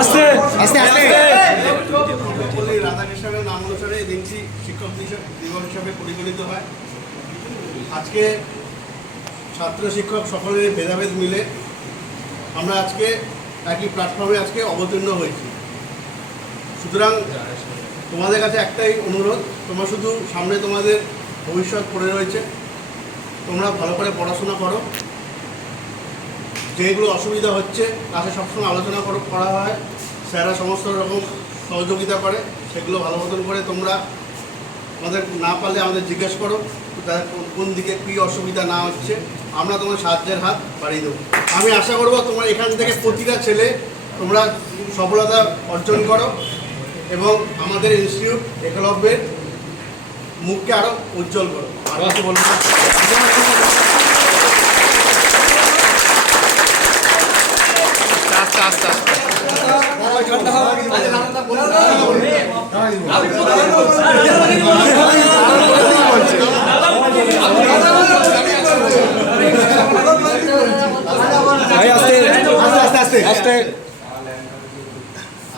আস্তে আস্তে রাধাকৃষ্ণের নাম অনুসারে এই দিনটি শিক্ষক দিবস হিসাবে পরিগণিত হয়। আজকে ছাত্র শিক্ষক সকলের ভেদাভেদ মিলে আমরা আজকে একই প্ল্যাটফর্মে আজকে অবতীর্ণ হয়েছি। সুতরাং তোমাদের কাছে একটাই অনুরোধ, তোমরা শুধু সামনে তোমাদের ভবিষ্যৎ পড়ে রয়েছে, তোমরা ভালো করে পড়াশোনা করো। যেগুলো অসুবিধা হচ্ছে ক্লাসে সবসময় আলোচনা করা হয়, স্যাররা সমস্ত রকম সহযোগিতা করে, সেগুলো ভালো মতন করে তোমরা আমাদের না পারলে আমাদের জিজ্ঞেস করো কোন দিকে কী অসুবিধা না হচ্ছে, আমরা তোমার সাহায্যের হাত বাড়িয়ে দেবো। আমি আশা করবো তোমরা এখান থেকে প্রতিটা ছেলে তোমরা সফলতা অর্জন করো এবং আমাদের ইনস্টিটিউট একলব্যের মুখকে আরও উজ্জ্বল করো। আর কিছু বলবো না।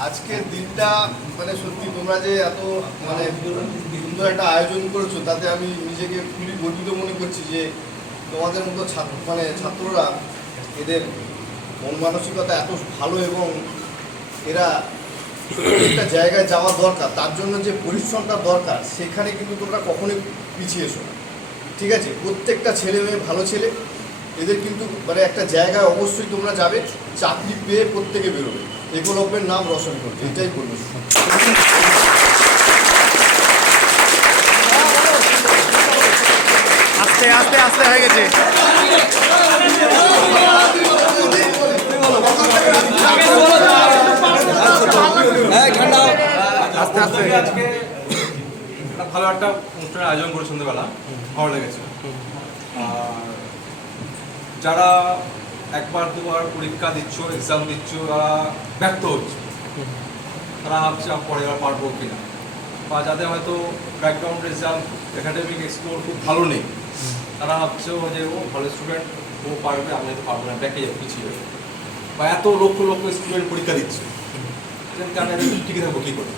আজকের দিনটা মানে সত্যি তোমরা যে এত মানে সুন্দর একটা আয়োজন করেছো, তাতে আমি নিজেকে খুবই গর্বিত মনে করছি যে তোমাদের মতো ছাত্ররা এদের মন মানসিকতা এত ভালো এবং এরা প্রত্যেকটা জায়গায় যাওয়া দরকার, তার জন্য যে পরিশ্রমটা দরকার সেখানে কিন্তু তোমরা কখনোই পিছিয়ে এসো না। ঠিক আছে, প্রত্যেকটা ছেলে মেয়ে ভালো ছেলে, এদের কিন্তু মানে একটা জায়গায় অবশ্যই তোমরা যাবে, চাকরি পেয়ে প্রত্যেকে বেরোবে, একলব্যের নাম রোশন করবে, এটাই বলবো। আস্তে আস্তে আস্তে হয়ে গেছে। আস্তে আস্তে আজকে ভালো একটা অনুষ্ঠানের আয়োজন করে সন্ধ্যেবেলা ভালো লেগেছে। আর যারা একবার দুবার পরীক্ষা দিচ্ছ, এক্সাম দিচ্ছ, তারা ব্যর্থ হচ্ছে, তারা ভাবছে পরে এবার পারবো কিনা, বা যাদের হয়তো ব্যাকগ্রাউন্ড রেজাল্ট একাডেমিক স্কোর খুব ভালো নেই, তারা ভাবছে যে ও ভালো স্টুডেন্ট, ও পারবে, আমি তো পারবো না, ব্যাকে যাবো, পিছিয়ে যাবে। বা এত লক্ষ লক্ষ স্টুডেন্ট পরীক্ষা দিচ্ছে, টিকে থাকবো কী করে?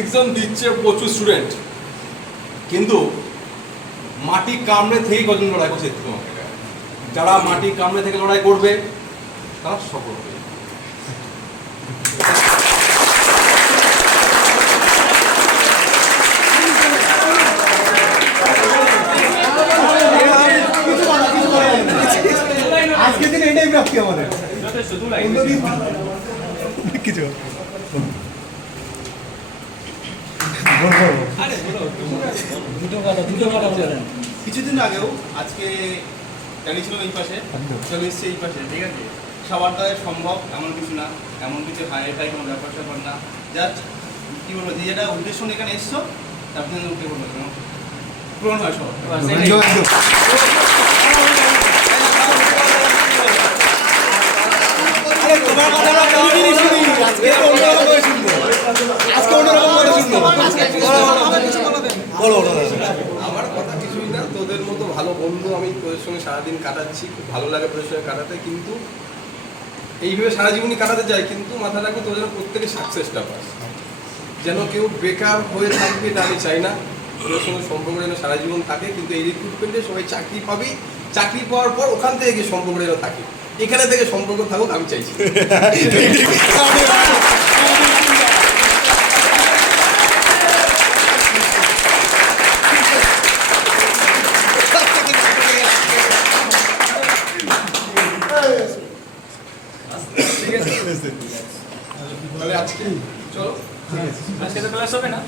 এক্সাম দিচ্ছে প্রচুর স্টুডেন্ট, কিন্তু মাটি কামড়ে থেকে কজন লড়াই করছে তোমাকে? যারা মাটি কামড়ে থেকে লড়াই করবে তারা সফল হবে। আজকের দিন এটাই প্রাপ্তি আমাদের। কিছু কিছুদিন আগেও আজকে জানিয়েছিলাম এই পাশে চলে এসছে এই পাশে, ঠিক আছে। সবার দ্বারা সম্ভব এমন কিছু না, এমন কিছু হাই কোনো ব্যাপার স্যাপার না। জাস্ট কী বলবো, যে যেটা উদ্দেশ্য নিয়ে এখানে এসছো তার জন্য উঠে বলবো পূরণ হয় সবার। আমার কথা কিছুই না, তোদের মতো ভালো বন্ধু আমি তোদের সঙ্গে সারাদিন কাটাচ্ছি, খুব ভালো লাগে তোদের সঙ্গে কাটাতে, কিন্তু এইভাবে সারা জীবনই কাটাতে চাই, কিন্তু মাথা রাখবো তোদের প্রত্যেকে সাকসেসটা পাস, যেন কেউ বেকার হয়ে থাকবে এটা আমি চাই না। তোদের সঙ্গে সম্পর্ক যেন সারা জীবন থাকে, কিন্তু এই রিক্রুটমেন্টে সবাই চাকরি পাবি, চাকরি পাওয়ার পর ওখান থেকে গিয়ে সম্পর্ক যেন থাকে, এখানে থেকে সম্পর্ক থাকুক আমি চাইছি। তাহলে আজকে চলো, আজকে তো ক্লাস হবে না।